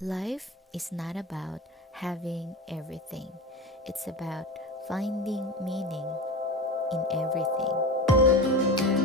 Life is not about having everything, it's about finding meaning in everything.